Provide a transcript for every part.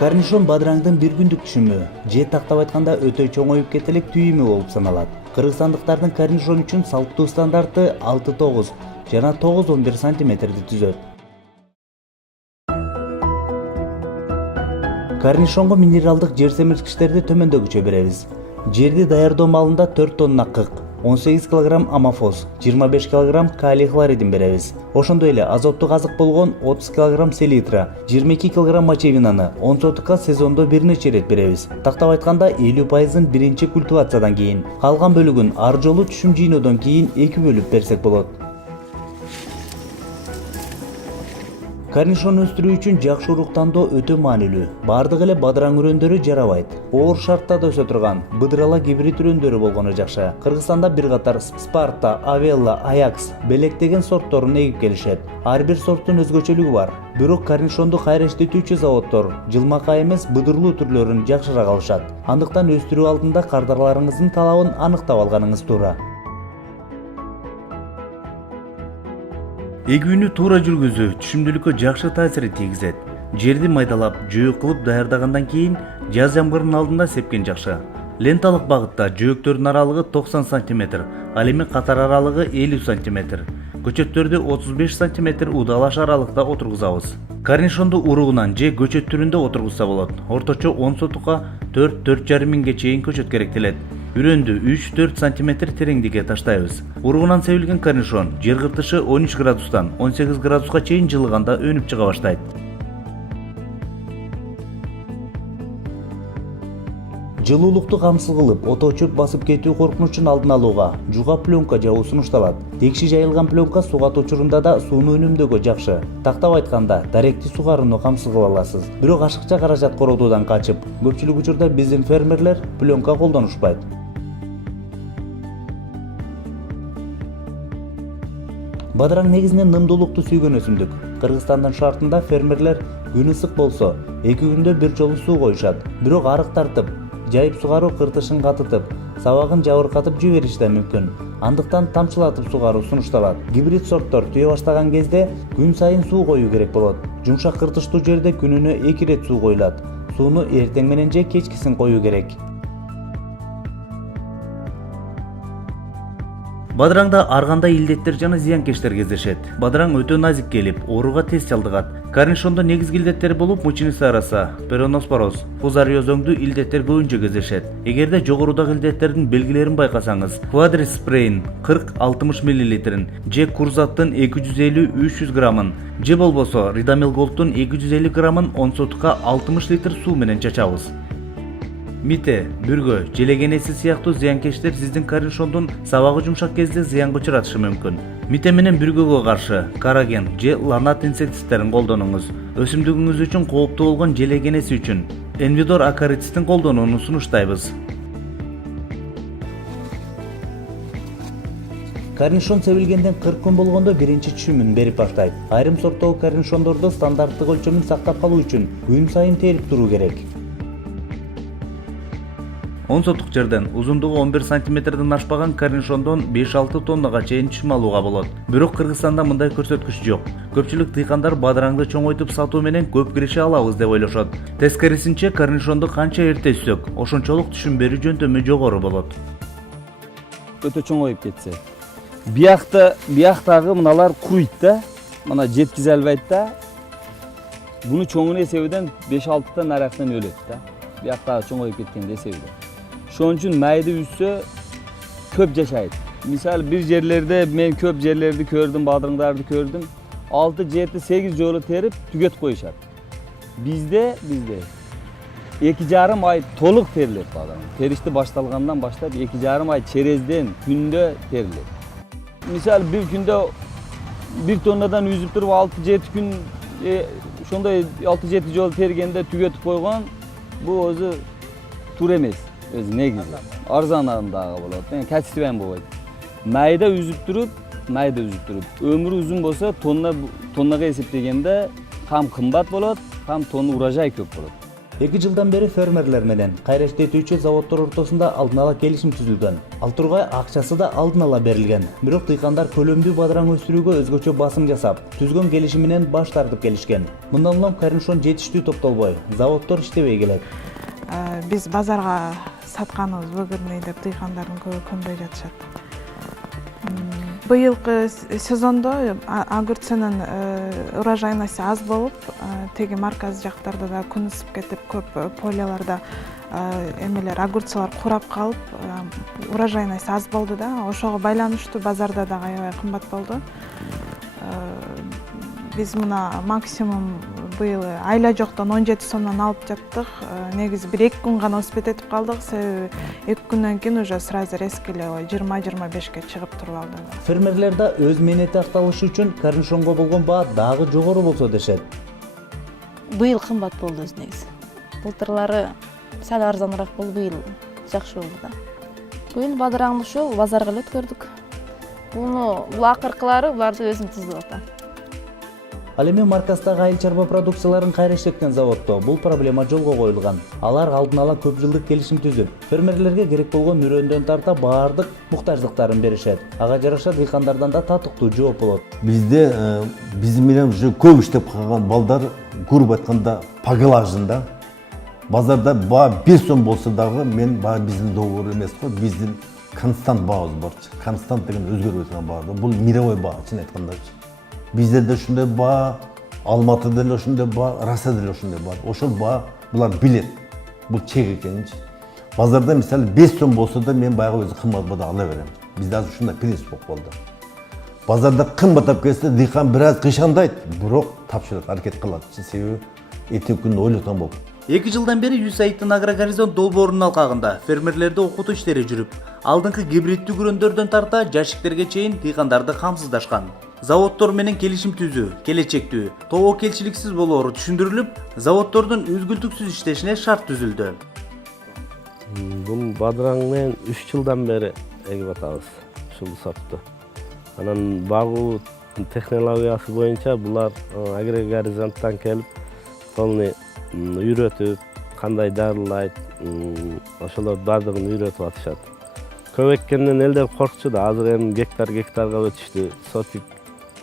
Корнишон бадыраңдын бир күндүк түшүмү же тактап айтканда өтө чоңоюп кетелик түйүмү болуп саналат. Кыргызстандыктардын корнишон үчүн салттуу стандарты 6-9 жана 9-11 сантиметрди түзөт. Корнишонго минералдык жер семирткичтерди төмөндөгүчө беребиз. Жерди даярдоо маалында 4 тонна кык, 18 кг амофос, 25 кг калий хлоридин беребиз. Ошондой эле азоттук азык болгон 30 кг селитра, 22 кг мочевинаны 10 сотукка сезондо бир нече ирет беребиз. Тактап айтканда 50%-ын биринчи культивациядан кийин, калган бөлүгүн ар жолу түшүм жыйноодон кийин 2 бөлүп берсек болот. Корнишон өстүрүү үчүн жакшы урук тандоо өтө маанилүү. Бардык эле бадыраң үрөндөрү жарабайт. Оор шарттарда өсө турган быдырала гибрид үрөндөрү болгону жакшы. Кыргызстанда бир катар Спарта, Авелла, Аякс, Белек деген сортторун эгип келишет. Ар бир сорттун өзгөчөлүгү бар. Бирок корнишонду кайра иштетүүчү заводдор жылмакай эмес быдырлуу түрлөрүн жакшыраак алышат. Андыктан өстүрүү алдында кардарларыңыздын талабын аныктап алганыңыз туура. Эгүүнү туура жүргүзүү түшүмдүүлүккө жакшы таасир тийгизет. Жерди майдалап, жөөк кылып даярдагандан кийин жаз жамгырынын алдында сепкен жакшы. Ленталык багытта жөөктөрдүн аралыгы 90 см, ал эми катар аралыгы 50 см. Көчөттөрдү 35 см удалаш аралыкта отургузабыз. Корнишонду уругунан же көчөт түрүндө отургузса болот. Орточо 10 сотукка 4-4,5 миңге чейин көчөт керектелет. Үрөндү 3-4 см тереңдикке таштайбыз. Уругунан себилген корнишон жер кыртышы 13 градустан 18 градуска чейин жылыганда өнүп чыга баштайт. Жылуулукту камсыз кылып, ото чөп басып кетүү коркунучун алдын алууга жуга пленка жабуу сунушталат. Текши жайылган пленка сугат учурунда да сууну үнөмдөөгө жакшы. Тактап айтканда, даректи сугарууну камсыз кыла аласыз. Бирок ашыкча каражат коротуудан качып, көпчүлүк учурда биздин фермерлер пленка колдонушпайт. Бадыраң негизинен нымдуулукту сүйгөн өсүмдүк. Кыргызстандын шартында фермерлер күн ысык болсо 2 күндө бир жолу суу коюшат. Бирок арык тартып, жайып сугаруу кыртышын катытып, сабагын жабыркатып жибериши да мүмкүн. Андыктан тамчылатып сугаруу сунушталат. Гибрид сорттор түйө баштаган кезде күн сайын суу коюу керек болот. Жумшак кыртыштуу жерде күнүнө 2 ирет суу коюлат. Сууну эртең менен же кечкисин коюу керек. Бадыраңда ар кандай илдеттер жана зыянкечтер кездешет. Бадыраң өтө назик келип, ооруга тез чалдыгат. Корнишондо негизги илдеттер болуп мученица араса, пероноспороз, фузариоз өңдүү илдеттер көбүнчө кездешет. Эгерде жогорудагы илдеттердин белгилерин байкасаңыз, квадрис спрейн 40-60 мл же курзаттын 250-300 граммын же болбосо ридамил голдтун 250 граммын 10 сотукка 60 литр суу менен чачабыз. Мите, бүргө, желегенеси сыяктуу зыянкечтер сиздин корнишондун сабагы жумшак кезде зыянга учуратышы мүмкүн. Мите менен бүргөгө каршы караген же ланат инсектицидтерин колдонуңуз. Өсүмдүгүңүз үчүн кооптуу болгон желегенеси үчүн Envidor акарицистин колдонууну сунуштайбыз. Корнишон себилгенден 40 күн болгондо биринчи түшүмүн берип баштайт. Айрым сорттогу корнишондорду стандарттык өлчөмүн сактап калуу үчүн күн сайын терип туруу керек. 10 сотук жерден узундугу 11 сантиметрден ашпаган корнишондон 5-6 тоннага чейин түшүм алууга болот. Бирок Кыргызстанда мындай көрсөткүч жок. Көпчүлүк дыйкандар бадыраңды чоңойтуп сатуу менен көп киреше алабыз деп ойлошот. Тескерисинче корнишонду канча эрте өссөк, ошончолук түшүм берүү жөнтөмү жогору болот. Өтө чоңоюп кетсе. Бияктагы мыналар куруйт да, мына жеткизе албайт да. Буну чоңун эсебинен 5-6 нарактан өлөт да. Бияктагы чоңоюп кеткенде эсебинен. Ошон үчүн майды үссө көп жашайт. Мисалы бир жерлерде мен көп жерлерди көрдүм, бадырыңдарды көрдүм. 6-7-8 жолу терип түгөт коюшат. Бизде 2,5 ай толук терилет бадырың. Теришти башталгандан баштап 2,5 ай черезден күндө терилет. Мисалы бир күндө 1 тоннадан үзүп туруп 6-7 күн ошондой 6-7 жолу тергенде түгөтүп койгон бул өзү туура эмес. Өзү негизи арзанындагы болот, качествен болбойт. Майда үзүп туруп, өмүрү узун болсо тоннага эсептегенде кам кымбат болот, кам тонна урожай көп болот. 2 жылдан бeri фермерлер менен кайра иштетүүчү заводдор ортосунда алдын ала келишим түзүлгөн. Ал тургай акчасы да алдын ала берилген. Бирок дыйкандар көлөмдүү бадыраң өстүрүүгө өзгөчө басым жасап, түзгөн келишиминен баш тартып келишкен. Мындан улам корнишон жетиштүү топтолбой, заводдор иштебей келет. Биз базарга сатканыбыз выгодный деп дыйкандардын көбү көнбөй жатышат. Быйылкы сезондо огурцунун урожайности аз болуп, теги марказ жактарда да күн ысып кетип, көп поляларда эмелер огурцалар курап калып, урожайность аз болду да. Ошого байланыштуу базарда да аябай кымбат болду. Биз мына максимум быйыл айла жоктон 17 сомдон алып жаттык. Негизи 1-2 күн гана успет этип калдык, себеби 2 күндөн кийин уже сразу резко эле 20-25ке чыгып туруп алды. Фермерлер да өз мээнети акталышы үчүн корнишонго болгон баа дагы жогору болсо дешет. Быйыл кымбат болду өзү негизи. Былтырлары сал арзаныраак болду, быйыл жакшы болду да. Быйыл бадыраңды ушул базарга эле өткөрдүк. Бул акыркылары буларды өзүм түзүп атам. Ал эми маркастагы айыл чарба продукцияларын кайра иштеткен заводдо бул проблема жолго коюлган. Алар алдын ала көп жылдык келишим түзүп, фермерлерге керек болгон үрөндөн тарта баардык муктаждыктарын беришет. Ага жараша дыйкандардан да татыктуу жооп болот. Бизде биздин менен уже көп иштеп калган балдар көрүп айтканда пагалажында базарда баа 1 сом болсо дагы мен баа биздин договор эмес го, биздин констант баабыз барчы. Констант деген өзгөрбөй турган баа. Бул мировой баа чын айткандачы. Bizde de şunda bağ, Almatı'da da şunda bağ, Rasa'da da şunda bağ. Oşul bağ, bunlar bilet. Bu çek ekenince. Pazarda misal 5 son bolsa da men bayağı özü kımbat bada alıverem. Bizde az şunda prinsip oldu. Pazarda kımbat tap kesse dıykan biraz kışandaydı. Bırak tapşırık hareket kıladı. Sebebi etek günde oylutan boldu. 2 жылдан бери ЮС айттын агрогоризонт долбоорунун алкагында фермерлерди окутуу иштери жүрүп, алдыңкы гибриддүү күрөндөрдөн тарта жашиктерге чейин дыйкандарды камсыздашкан. Заводдор менен келишим түзүү, келечектүү, тобокелчиликсиз болоору түшүндүрүлүп, заводдордун үзгүлтүксүз иштешине шарт түзүлдү. Бул бадыраң менен 3 жылдан бери эгип атабыз ушул сортту. Анан багуу технологиясы боюнча булар агрогоризонттан келип, полный үйрөтүп, кандай дарылайт, ошолор бардыгын үйрөтүп атышат. Көп эккенден элдер коркчу да, азыр эми гектарга өтүштү. Сотик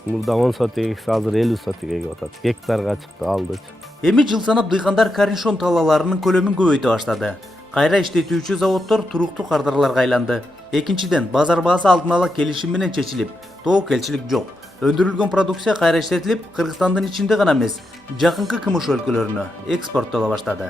мурда 10 сотик эксе, азыр 50 сотик эгип атат. Гектарга чыкты, алдычы. Эми жыл санап дыйкандар корнишон талаларынын көлөмүн көбөйтө баштады. Кайра иштетүүчү заводдор туруктуу кардарларга айланды. Экинчиден, базар баасы алдын ала келишим менен чечилип, тобокелчилик жок. Өндүрүлгөн продукция кайра иштетилип, Кыргызстандын ичинде гана эмес, жакынкы КМШ өлкөлөрүнө экспорттоло баштады.